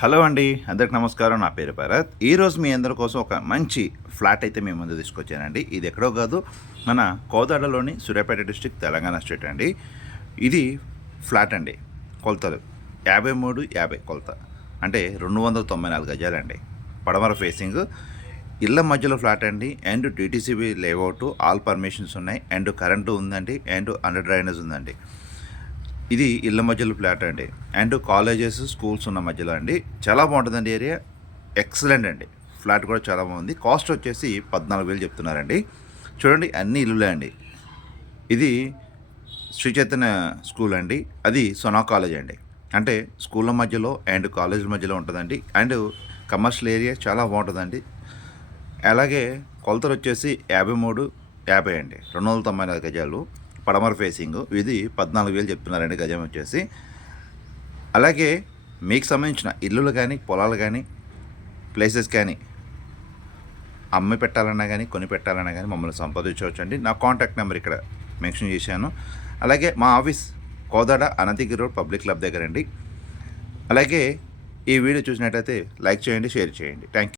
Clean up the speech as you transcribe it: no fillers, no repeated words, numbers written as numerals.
Hello అండి. అందరికి నమస్కారం. నా పేరు భరత్. ఈరోజు మీ అందరి కోసం ఒక మంచి ఫ్లాట్ అయితే మీ ముందు తీసుకొచ్చానండి. ఇది ఎక్కడో కాదు, మన కోదాడలోని సూర్యాపేట డిస్ట్రిక్ట్, తెలంగాణ స్టేట్ అండి. ఇది ఫ్లాట్ అండి. కొలతలు 53:50 కొలత, అంటే 294 గజాలండి. పడమర ఫేసింగ్, ఇళ్ళ మధ్యలో ఫ్లాట్ అండి. అండ్ టీటీసీబీ లేఅవుట్, ఆల్ పర్మిషన్స్ ఉన్నాయి. అండ్ కరెంటు ఉందండి. అండ్ అండర్ డ్రైనేజ్ ఉందండి. ఇది ఇళ్ళ మధ్యలో ఫ్లాట్ అండి. అండ్ కాలేజెస్, స్కూల్స్ ఉన్న మధ్యలో అండి. చాలా బాగుంటుందండి ఏరియా. ఎక్సలెంట్ అండి. ఫ్లాట్ కూడా చాలా బాగుంది. కాస్ట్ వచ్చేసి 14,000 చెప్తున్నారండి. చూడండి, అన్ని ఇల్లులే అండి. ఇది శ్రీ చైతన్య స్కూల్ అండి. అది సొనా కాలేజ్ అండి. అంటే స్కూళ్ళ మధ్యలో అండ్ కాలేజీల మధ్యలో ఉంటుందండి. అండ్ కమర్షియల్ ఏరియా చాలా బాగుంటుందండి. అలాగే కొలతలు వచ్చేసి 53:50 అండి. 294 గజాలు, పడమర ఫేసింగ్. ఇది 14,000 చెప్తున్నారండి గజం వచ్చేసి. అలాగే మీకు సంబంధించిన ఇల్లులు కానీ, పొలాలు కానీ, ప్లేసెస్ కానీ అమ్మి పెట్టాలన్నా కానీ, కొని పెట్టాలన్నా కానీ మమ్మల్ని సంప్రదించవచ్చు అండి. నా కాంటాక్ట్ నెంబర్ ఇక్కడ మెన్షన్ చేశాను. అలాగే మా office Kodad Anantagiri road public club దగ్గర అండి. అలాగే ఈ వీడియో చూసినట్టయితే లైక్ చేయండి, షేర్ చేయండి. Thank you.